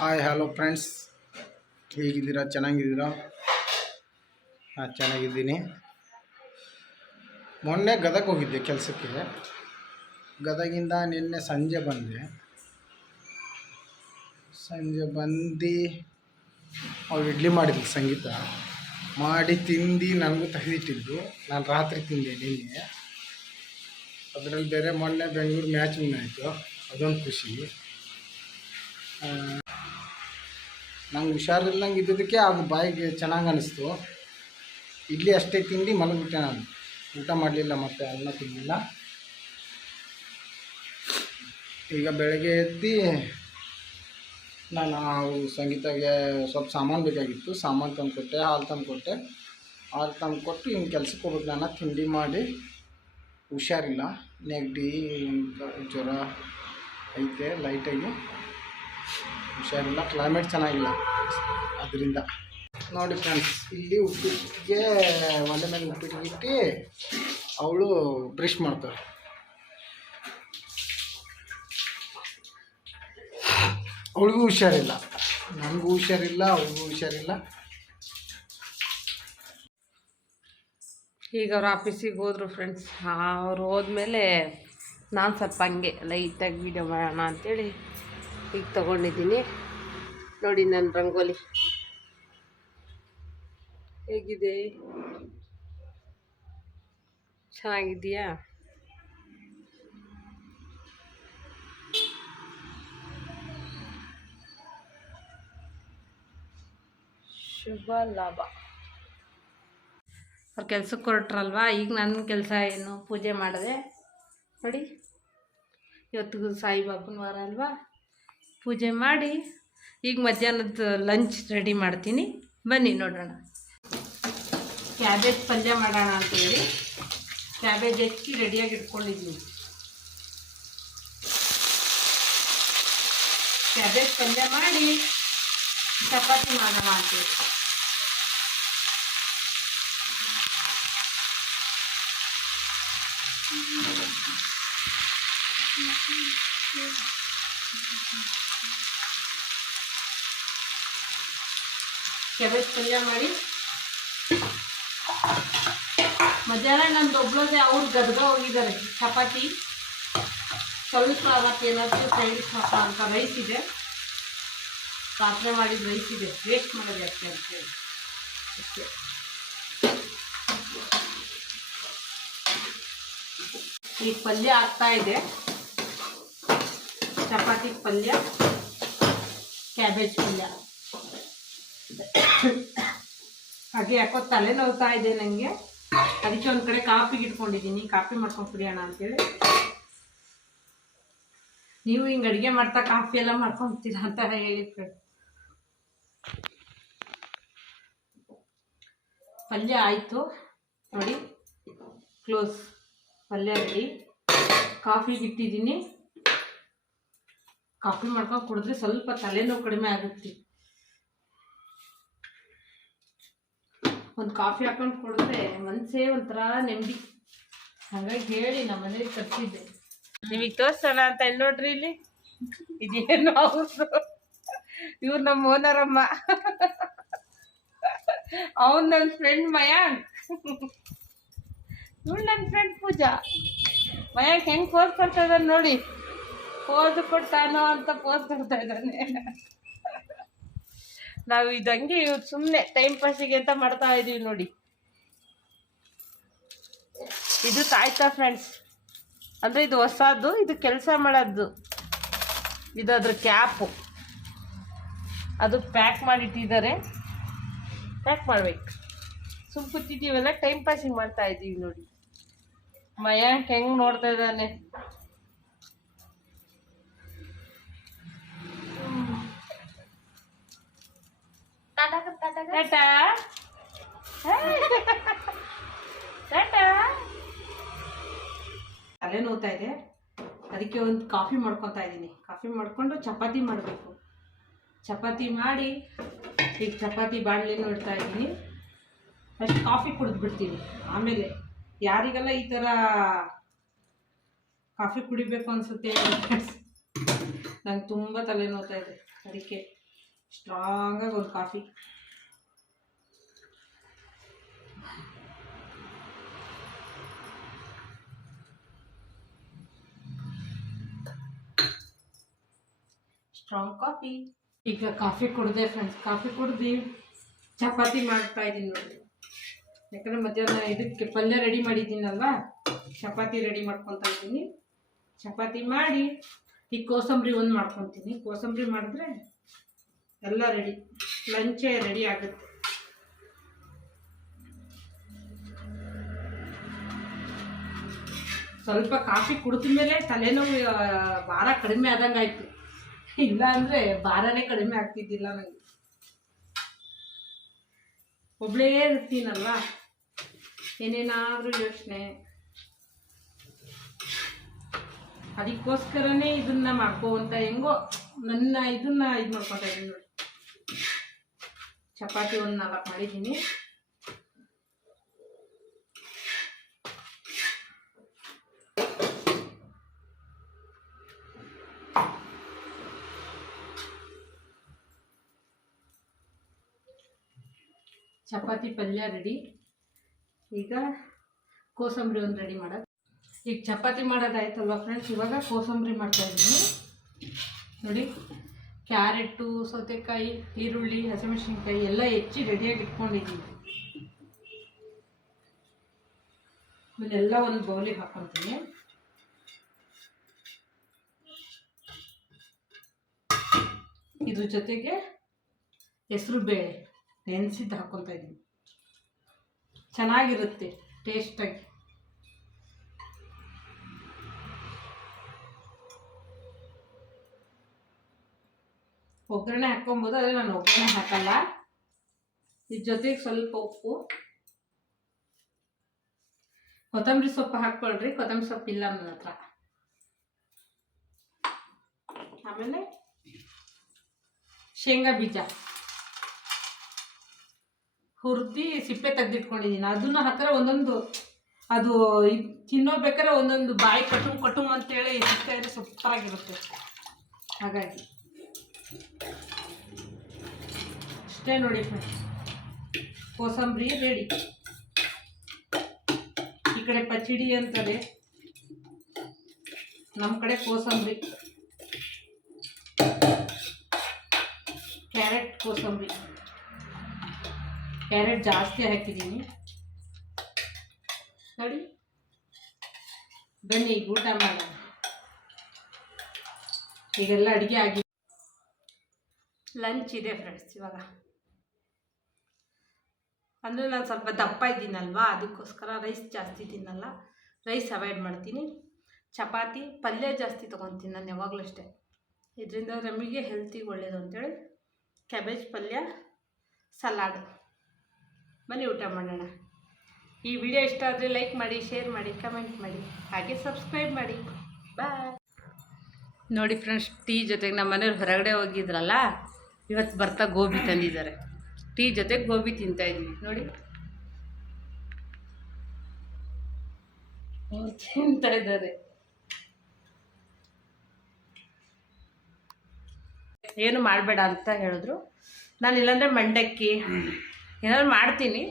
Hi hello friends ಹೇಗಿದ್ದೀರಾ? ಚೆನ್ನಾಗಿದ್ದೀರಾ? ಹಾಂ ಚೆನ್ನಾಗಿದ್ದೀನಿ. ಮೊನ್ನೆ ಗದಗ ಹೋಗಿದ್ದೆ ಕೆಲಸಕ್ಕೆ. ಗದಗಿಂದ ನಿನ್ನೆ ಸಂಜೆ ಬಂದೆ. ಸಂಜೆ ಬಂದು ಅವ್ರು ಇಡ್ಲಿ ಮಾಡಿದ್ರು ಸಂಗೀತ. ಮಾಡಿ ತಿಂದು ನನಗೂ ತೆಗೆದಿಟ್ಟಿದ್ದು. ನಾನು ರಾತ್ರಿ ತಿಂದೆ ನಿನ್ನೆ. ಅದರಲ್ಲಿ ಬೇರೆ ಮೊನ್ನೆ ಬೆಂಗಳೂರು ಮ್ಯಾಚ್ ಆಯಿತು ಅದೊಂದು ಖುಷಿ. ನಂಗೆ ಹುಷಾರಿಲ್ದಂಗೆ ಇದ್ದಿದ್ದಕ್ಕೆ ಅದು ಬಾಯಿಗೆ ಚೆನ್ನಾಗಿ ಅನಿಸ್ತು. ಇಡ್ಲಿ ಅಷ್ಟೇ ತಿಂಡಿ ಮಲಗಿಬಿಟ್ಟೆ ನಾನು. ಊಟ ಮಾಡಲಿಲ್ಲ ಮತ್ತು, ಅನ್ನ ತಿನ್ನಲಿಲ್ಲ ಈಗ ಬೆಳಗ್ಗೆ ಎದ್ದು ನಾನು ಸಂಗೀತಗೆ ಸ್ವಲ್ಪ ಸಾಮಾನು ಬೇಕಾಗಿತ್ತು. ಸಾಮಾನು ತಂದು ಕೊಟ್ಟೆ ಹಾಲು ತಂದು ಕೊಟ್ಟೆ ಹಾಲು ತಂದು ಕೊಟ್ಟು ಹಿಂಗೆ ಕೆಲ್ಸಕ್ಕೆ ಹೋಗ್ಬೇಕು ನಾನು, ತಿಂಡಿ ಮಾಡಿ. ಹುಷಾರಿಲ್ಲ. ನೆಗಡಿ ಜ್ವರ ಐತೆ ಲೈಟಾಗಿ ಹುಷಾರಿಲ್ಲ ಕ್ಲೈಮೇಟ್ ಚೆನ್ನಾಗಿಲ್ಲ. ಅದರಿಂದ. ನೋಡಿ ಫ್ರೆಂಡ್ಸ್ ಇಲ್ಲಿ ಉಪ್ಪಿಟ್ಟಿಗೆ ಒಲೆ ಮೇಲೆ ಉಪ್ಪಿಟ್ಟಿಗೆ ಇಟ್ಟು ಅವಳು ಬ್ರಷ್ ಮಾಡ್ತಾಳೆ. ಅವಳಿಗೂ ಹುಷಾರಿಲ್ಲ. ನನಗೂ ಹುಷಾರಿಲ್ಲ ಅವಳಿಗೂ ಹುಷಾರಿಲ್ಲ. ಈಗ ಅವ್ರು ಆಫೀಸಿಗೆ ಹೋದರು ಫ್ರೆಂಡ್ಸ್ ಅವ್ರು ಹೋದ್ಮೇಲೆ ನಾನು ಸ್ವಲ್ಪ ಹಂಗೆ ಲೈಟಾಗಿ ವೀಡಿಯೋ ಮಾಡೋಣ ಅಂಥೇಳಿ ಈಗ ತಗೊಂಡಿದ್ದೀನಿ. ನೋಡಿ ನನ್ನ ರಂಗೋಲಿ. ಹೇಗಿದೆ? ಚೆನ್ನಾಗಿದೆಯಾ ಶುಭ ಲಾಭ. ಅವ್ರು ಕೆಲ್ಸಕ್ಕೆ ಹೊರಟ್ರಲ್ವಾ? ಈಗ ನನ್ನ ಕೆಲಸ ಏನು ಪೂಜೆ ಮಾಡಿದೆ? ನೋಡಿ, ಇವತ್ತಿಗೂ ಸಾಯಿಬಾಬನ ವಾರ ಅಲ್ವಾ? ಪೂಜೆ ಮಾಡಿ ಈಗ ಮಧ್ಯಾಹ್ನದ ಲಂಚ್ ರೆಡಿ ಮಾಡ್ತೀನಿ. ಬನ್ನಿ ನೋಡೋಣ. ಕ್ಯಾಬೇಜ್ ಪಲ್ಯ ಮಾಡೋಣ ಅಂತೇಳಿ. ಕ್ಯಾಬೇಜ್ ಹೆಚ್ಚಿ ರೆಡಿಯಾಗಿ ಇಟ್ಕೊಂಡಿದ್ವಿ ಕ್ಯಾಬೇಜ್ ಪಲ್ಯ ಮಾಡಿ ಚಪಾತಿ ಮಾಡೋಣ ಅಂತೇಳಿ. ಕ್ಯಾಬೇಜ್ ಪಲ್ಯ ಮಾಡಿ. ಮಧ್ಯಾಹ್ನ ನಂದು ಒಬ್ಳೋದೆ ಅವ್ರು ಗದ್ಗ ಹೋಗಿದ್ದಾರೆ. ಚಪಾತಿ. ಸ್ವಲ್ಪ ಅವತ್ತೇನಾದರೂ ಸೈಡ್ ಹಾಕ ಅಂತ ರೈಸ್ ಇದೆ. ಪಾತ್ರೆ ಮಾಡಿದ ರೈಸ್ ಇದೆ. ವೇಸ್ಟ್ ಮಾಡೋದು ಯಾಕೆ ಅಂತೇಳಿ. ಅಷ್ಟೇ. ಈಗ ಪಲ್ಯ ಆಗ್ತಾ ಇದೆ. ಚಪಾತಿ ಪಲ್ಯ. ಕ್ಯಾಬೇಜ್ ಪಲ್ಯ ಹಾಗೆ ಯಾಕೋ ತಲೆ ನೋವ್ತಾ ಇದೆ ನನಗೆ ಅದಕ್ಕೆ ಒಂದು ಕಡೆ ಕಾಫಿಗೆ ಇಟ್ಕೊಂಡಿದ್ದೀನಿ ಕಾಫಿ ಮಾಡ್ಕೊಂಡು ಕುಡಿಯೋಣ ಅಂತೇಳಿ. ನೀವು ಹಿಂಗೆ ಅಡುಗೆ ಮಾಡ್ತಾ ಕಾಫಿ ಎಲ್ಲ ಮಾಡ್ಕೊಂತೀರಾ ಅಂತ ಹೇಳಿ ಫ್ರೆಂಡ್ ಪಲ್ಯ ಆಯಿತು. ನೋಡಿ, ಕ್ಲೋಸ್ ಪಲ್ಯ ರೆಡಿ. ಕಾಫಿಗೆ ಇಟ್ಟಿದ್ದೀನಿ ಕಾಫಿ ಮಾಡ್ಕೊಂಡು ಕುಡಿದ್ರೆ ಸ್ವಲ್ಪ ತಲೆನೋವು ಕಡಿಮೆ ಆಗುತ್ತೆ. ಒಂದು ಕಾಫಿ ಹಾಕೊಂಡು ಕುಡಿದ್ರೆ ಮನಸ್ಸೇ ಒಂಥರ ನೆಮ್ಮದಿ. ಹಾಗಾಗಿ ಹೇಳಿ ನಮ್ಮ ಮನೇಲಿ ಕರ್ಸಿದ್ದೆ ನಿಮಗೆ ತೋರಿಸೋಣ ಅಂತ ಇಲ್ಲಿ ನೋಡ್ರಿ ಇಲ್ಲಿ. ಇದೇನು ಅವ್ರು ಇವ್ರು ನಮ್ಮ ಓನರಮ್ಮ. ಅವನ್ ನನ್ನ ಫ್ರೆಂಡ್ ಮಯಾಂಕ್ ಇವಳು ನನ್ನ ಫ್ರೆಂಡ್ ಪೂಜಾ. ಮಯಾಂಕ್ ಹೆಂಗ್ ಫೋರ್ಸ್ ಕೊಡ್ತಾ ಇದ್ದಾನೆ ನೋಡಿ. ಪೋಸ್ ಕೊಡ್ತಾನೋ ಅಂತ ಪೋಸ್ ಕೊಡ್ತಾ ಇದ್ದಾನೆ. ನಾವು ಇದಂಗೆ ಇವ್ರು ಸುಮ್ಮನೆ ಟೈಮ್ ಪಾಸಿಗೆ ಅಂತ ಮಾಡ್ತಾ ಇದೀವಿ ನೋಡಿ. ಇದು ತಾಯ್ತಾ ಫ್ರೆಂಡ್ಸ್ ಅಂದರೆ ಇದು ಹೊಸದು, ಇದು ಕೆಲಸ ಮಾಡೋದು. ಇದು ಅದ್ರ ಕ್ಯಾಪು ಅದು ಪ್ಯಾಕ್ ಮಾಡಿಟ್ಟಿದ್ದಾರೆ. ಪ್ಯಾಕ್ ಮಾಡ್ಬೇಕು. ಸುಮ್ ಕೂತಿದ್ದೀವಲ್ಲ ಟೈಮ್ ಪಾಸಿಂಗ್ ಮಾಡ್ತಾ ಇದ್ದೀವಿ ನೋಡಿ. ಮಯಾಂಕ್ ಹೆಂಗ್ ನೋಡ್ತಾ ಇದ್ದಾನೆ? ಟಾಟಾ ಟಾಟಾ ತಲೆ ನೋತಾ ಇದೆ. ಅದಕ್ಕೆ ಒಂದು ಕಾಫಿ ಮಾಡ್ಕೊತಾ ಇದ್ದೀನಿ. ಕಾಫಿ ಮಾಡಿಕೊಂಡು ಚಪಾತಿ ಮಾಡಬೇಕು. ಚಪಾತಿ ಮಾಡಿ ಈಗ ಚಪಾತಿ ಬಾಣಲಿನೂ ಇಡ್ತಾ ಇದ್ದೀನಿ. ಫಸ್ಟ್ ಕಾಫಿ ಕುಡಿದು ಬಿಡ್ತೀನಿ. ಆಮೇಲೆ ಯಾರಿಗೆಲ್ಲ ಈ ಥರ ಕಾಫಿ ಕುಡಿಬೇಕು ಅನಿಸುತ್ತೆ ನಂಗೆ ತುಂಬ ತಲೆನೋವ್ತಾ ಇದೆ. ಅದಕ್ಕೆ ಸ್ಟ್ರಾಂಗಾಗಿ ಒಂದು ಕಾಫಿ. ಸ್ಟ್ರಾಂಗ್ ಕಾಫಿ ಈಗ ಕಾಫಿ ಕುಡ್ದೆ ಫ್ರೆಂಡ್ಸ್ ಕಾಫಿ ಕುಡ್ದು ಚಪಾತಿ ಮಾಡ್ತಾ ಇದ್ದೀನಿ ನೋಡಿ. ಯಾಕಂದರೆ ಮಧ್ಯಾಹ್ನ ಇದಕ್ಕೆ ಪಲ್ಯ ರೆಡಿ ಮಾಡಿದ್ದೀನಲ್ವ? ಚಪಾತಿ ರೆಡಿ ಮಾಡ್ಕೊತಾ ಇದ್ದೀನಿ. ಚಪಾತಿ ಮಾಡಿ, ಈ ಕೋಸಂಬರಿ ಒಂದು ಮಾಡ್ಕೊತೀನಿ. ಕೋಸಂಬರಿ ಮಾಡಿದ್ರೆ ಎಲ್ಲ ರೆಡಿ ಲಂಚೇ ರೆಡಿ ಆಗುತ್ತೆ. ಸ್ವಲ್ಪ ಕಾಫಿ ಕುಡಿದ ಮೇಲೆ ತಲೆನೋವು ಭಾರ ಕಡಿಮೆ ಆದಂಗೆ ಆಯಿತು ಇಲ್ಲ ಅಂದ್ರೆ ಭಾರನೇ ಕಡಿಮೆ ಆಗ್ತಿದ್ದಿಲ್ಲ ನನಗೆ ಒಬ್ಳೇ ಇರ್ತೀನಲ್ವ ಏನೇನಾದರೂ ಯೋಚನೆ. ಅದಕ್ಕೋಸ್ಕರನೇ ಇದನ್ನ ಮಾಡ್ಕೋ ಅಂತ ಹೆಂಗೋ ನನ್ನ ಇದನ್ನ ಇದು ಮಾಡ್ಕೊತಾ ಇದ್ದೀನಿ ನೋಡಿ. ಚಪಾತಿ ಒಂದು ನಾಲ್ಕು ಮಾಡಿದ್ದೀನಿ. ಚಪಾತಿ ಪಲ್ಯ ರೆಡಿ. ಈಗ ಕೋಸಂಬರಿ ಒಂದು ರೆಡಿ ಮಾಡೋದು. ಈಗ ಚಪಾತಿ ಮಾಡೋದಾಯ್ತಲ್ವ ಫ್ರೆಂಡ್ಸ್ ಇವಾಗ ಕೋಸಂಬರಿ ಮಾಡ್ತಾ ಇದ್ದೀನಿ. ನೋಡಿ, ಕ್ಯಾರೆಟು, ಸೌತೆಕಾಯಿ, ಈರುಳ್ಳಿ, ಹಸಿಮೆಣಸಿನ್ಕಾಯಿ ಎಲ್ಲ ಹೆಚ್ಚಿ ರೆಡಿಯಾಗಿ ಇಟ್ಕೊಂಡಿದ್ದೀನಿ. ಇವನ್ನೆಲ್ಲ ಒಂದು ಬೌಲಿಗೆ ಹಾಕ್ಕೊತೀನಿ ಇದ್ರ ಜೊತೆಗೆ ಹೆಸರು ಬೇಳೆ. ನೆನೆಸಿದ್ದು ಹಾಕ್ಕೊತಾ ಇದ್ದೀನಿ. ಚೆನ್ನಾಗಿರುತ್ತೆ ಟೇಸ್ಟಾಗಿ. ಒಗ್ಗರಣೆ ಹಾಕ್ಕೊಬೋದು ಆದರೆ ನಾನು ಒಗ್ಗರಣೆ ಹಾಕಲ್ಲ. ಇದ್ರ ಜೊತೆಗೆ ಸ್ವಲ್ಪ ಉಪ್ಪು. ಕೊತ್ತಂಬರಿ ಸೊಪ್ಪು ಹಾಕ್ಕೊಳ್ರಿ, ಕೊತ್ತಂಬರಿ ಸೊಪ್ಪು ಇಲ್ಲ ನನ್ನ ಹತ್ರ. ಆಮೇಲೆ ಶೇಂಗಾ ಬೀಜ. ಹುರಿದು ಸಿಪ್ಪೆ ತೆಗೆದಿಟ್ಕೊಂಡಿದ್ದೀನಿ ಅದನ್ನ ಹತ್ರ ಒಂದೊಂದು, ಅದು ತಿನ್ನೋಬೇಕಾದ್ರೆ ತಿನ್ನೋ ಬೇಕಾದ್ರೆ ಒಂದೊಂದು ಬಾಯಿ ಕಟುಮ್ ಕಟುಮ್ ಅಂತೇಳಿ ಸಿಗ್ತಾ ಇದ್ರೆ ಸೂಪರಾಗಿರುತ್ತೆ. ಹಾಗಾಗಿ. ಅಷ್ಟೇ ನೋಡಿ ಕೋಸಂಬರಿ ರೆಡಿ ಈ ಕಡೆ ಪಚಡಿ ಅಂತಾರೆ ನಮ್ಮ ಕಡೆ ಕೋಸಂಬರಿ. ಕ್ಯಾರೆಟ್ ಕೋಸಂಬರಿ. ಕ್ಯಾರೆಟ್ ಜಾಸ್ತಿ ಹಾಕಿದ್ದೀನಿ. ನೋಡಿ. ಬನ್ನಿ ಊಟ ಮಾಡೋಣ. ಈಗೆಲ್ಲ ಅಡುಗೆ ಆಗಿ ಲಂಚ್ ಇದೆ ಫ್ರೆಂಡ್ಸ್ ಇವಾಗ. ಅಂದರೆ ನಾನು ಸ್ವಲ್ಪ ದಪ್ಪ ಇದ್ದೀನಲ್ವಾ, ಅದಕ್ಕೋಸ್ಕರ ರೈಸ್ ಜಾಸ್ತಿ ತಿನ್ನಲ್ಲ. ರೈಸ್ ಅವಾಯ್ಡ್ ಮಾಡ್ತೀನಿ. ಚಪಾತಿ, ಪಲ್ಯ ಜಾಸ್ತಿ ತೊಗೊತೀನಿ ನಾನು ಯಾವಾಗಲೂ ಅಷ್ಟೇ. ಇದರಿಂದ ನಮಗೆ ಹೆಲ್ತಿಗೆ ಒಳ್ಳೆಯದು ಅಂತೇಳಿ. ಕ್ಯಾಬೇಜ್ ಪಲ್ಯ ಸಲಾಡ್ ಬನ್ನಿ ಊಟ ಮಾಡೋಣ. ಈ ವಿಡಿಯೋ ಇಷ್ಟ ಆದರೆ ಲೈಕ್ ಮಾಡಿ ಶೇರ್ ಮಾಡಿ ಕಮೆಂಟ್ ಮಾಡಿ. ಹಾಗೆ ಸಬ್ಸ್ಕ್ರೈಬ್ ಮಾಡಿ. ಬಾಯ್ ನೋಡಿ ಫ್ರೆಂಡ್ಸ್ ಟೀ ಜೊತೆಗೆ ನಮ್ಮ ಮನೆಯವ್ರು ಹೊರಗಡೆ ಹೋಗಿದ್ರಲ್ಲ ಇವತ್ತು ಬರ್ತಾ ಗೋಬಿ ತಂದಿದ್ದಾರೆ. ಟೀ ಜೊತೆಗೆ ಗೋಬಿ ತಿಂತಾ ಇದ್ದೀವಿ ನೋಡಿ. ತಿಂತಾ ಇದ್ದಾರೆ. ಏನು ಮಾಡಬೇಡ ಅಂತ ಹೇಳಿದ್ರು. ನಾನು ಇಲ್ಲಾಂದರೆ ಮಂಡಕ್ಕಿ. ಏನಾದ್ರು ಮಾಡ್ತೀನಿ.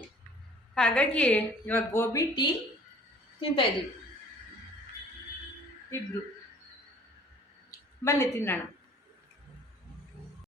ಹಾಗಾಗಿ ಇವಾಗ ಗೋಬಿ ಟೀ ತಿಂತಾ ಇದ್ದೀವಿ. ಇಬ್ಬರು ಬನ್ನಿ ತಿನ್ನೋಣ.